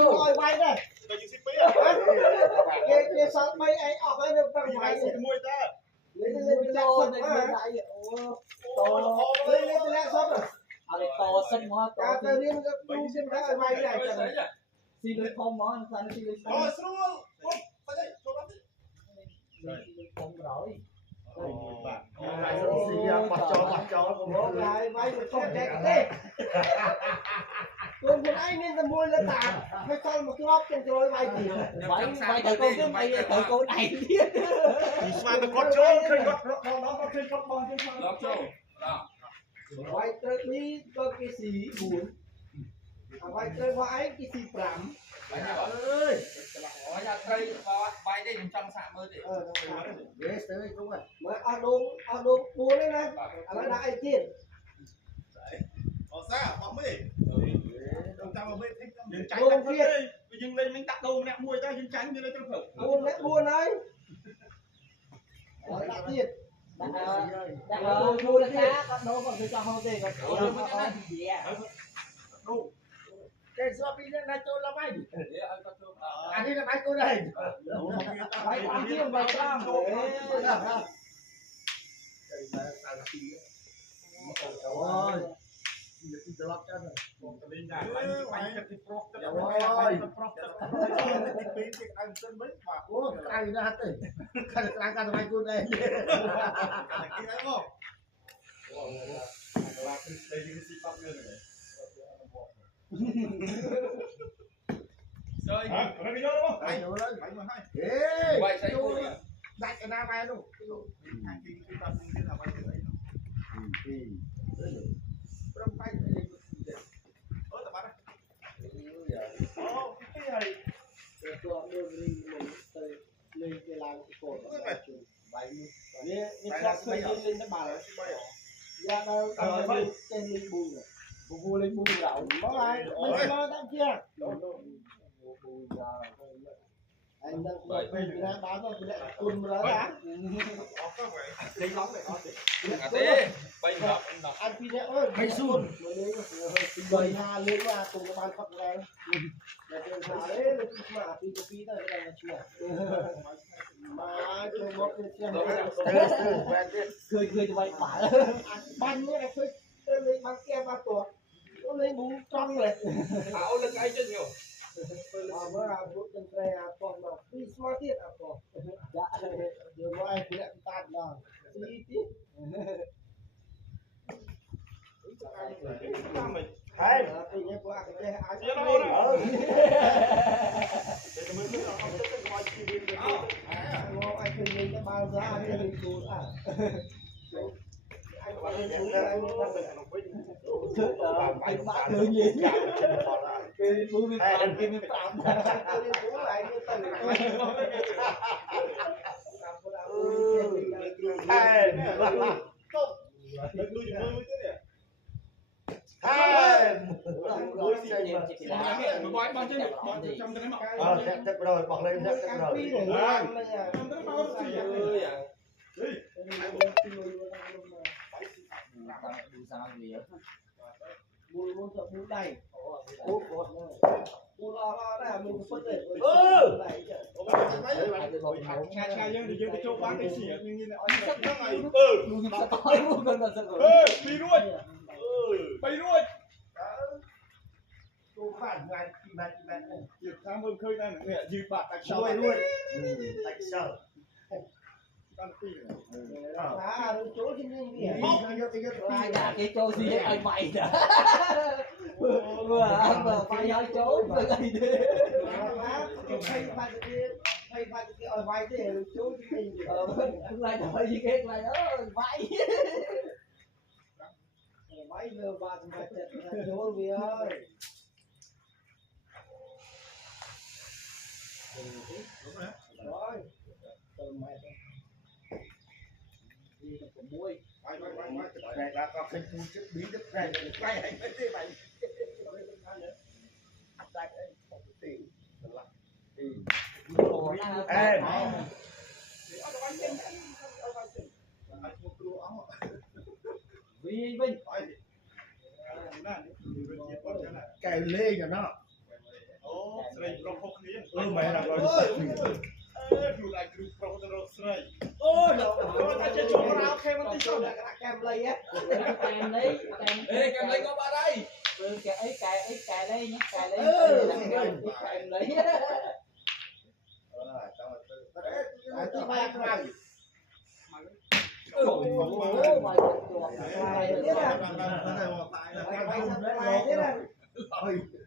Rồi bay đây. Kia sao bay ấy ọt lên được bằng máy lên lên lạc sốt lên lạc sốt rồi. To sân mà Cả từ đi tu xem cái bay này. xin được không món sao xin được không không rồi Lại bay một con đẹp thế. Con anh nên là mua lên tạm phải con một cái ốp trên rồi bay gì. bay thử cô cứ bay thử cô này đi. Mà nó có chỗ khơi có Nó có trên con bò trên con. đó chỗ. Đó. Bay tới đi có cái gì buồn. Bay tới vãi cái gì bẩm. Ơi. Nói ra đây bay đây trong sạm ơi thì. Yes tới đúng rồi. Mới ở đâu buồn đấy nè. Ở đây đại tiền. Ở xa bóng đi. Trong mà bên thích Dương tránh kia. Nhưng lên mình tắt đâu nè mua ra dương tránh như lên trong khẩu. Buồn đấy buồn đấy. Đại tiền. Đang mua được cá con đâu còn cho không tiền còn Cái số pin này cho là bay. Anh đi là bay cô đây. Bay ăn chiêu bay con. Ôi. Giờ thì lắp chân rồi. Lên nhà bay chặt thì prop cho Ôi. thì pin thì ăn chân mấy mà. Ủa cái này hết rồi. Cái này cái bay cô đây. Cái này không? Là đây những cái pháp luôn này. Rồi, nó đi đâu không? Bay nữa đấy. Bánh mà hay. Ê. Vậy sai cô đi. Đặt cái nào bay luôn. Hai cái pháp luôn thế là bao nhiêu đấy? Trong bay Tập bắt. Cái này. Tôi đưa lên cái làng cái cổ bay như chắc phải lên cái bà ra đâu trên linh bùn rồi bùn lên bùn rậu có ai mình mơ đang kia anh đang mình ra báo cho mình lại tuần rồi đó Thấy lắm này có thế. Bây giờ anh phi đấy ơi mày xuân rồi hà lên qua cùng cái bàn phật này là cái hà đấy là mà phi thôi đây là chưa mà tôi một cái cười cho bay phải bánh nữa là tôi lấy bánh kem ba tuột nó lấy bún trong này áo lưng ai chân nhiều. bữa nào bữa chân tre còn mà đi xóa tiết còn dạ giờ mà anh cũng lại tạt vào đi tí hay thì nhớ qua cái ai Chưa đâu đâu. anh khuyên mình cái bao giờ anh khuyên mình tụt anh bảo lên tụt anh bác cười gì cái bố mình làm cái mình làm cái bố lại cái tầng rồi bật lên rồi bùi muốn sợ bùi đầy bùi lo đây mình phân để Ngày dân thì dân cái châu bán cái gì nhưng như này sắp này tối luôn còn giật rồi bị đuôi bay đuôi tôi phản ngày việc tham ơn khơi này nè dư bạc tại sao luôn tại sao ăn phi chỗ trên đây gì ai nhà cái chỗ gì ai mày đó vừa phải nói chỗ vừa cái đi hay phải cái ở vai thế chỗ trên đây lại nói gì cái lại đó vãi vãi giờ bà phải chỗ vì ơi rồi từ mẹ đi được muối này là có cái cú chết bí đất này quay hành cái thế này vì mình ណានេះវិទ្យាគាត់ចឹងណា កែលេងណោះ អូស្រីប្រុសខុសគ្នា មែនដល់ អើខ្លួនឯងគ្រូប្រុសទៅរកស្រី អូយគាត់ថាជាចូលរ៉ាខេមិនតិចទៅកែមលៃហ៎ កែមលេកែម เอ้ยกำไรก็มาได้ មើលកែអីកែអីកែលេញកែលេកែមលេ តែទីបាយខ្មៅ អូបាយជាប់បាយ បាយនេះណាបាយសាប់បាយនេះណា អើ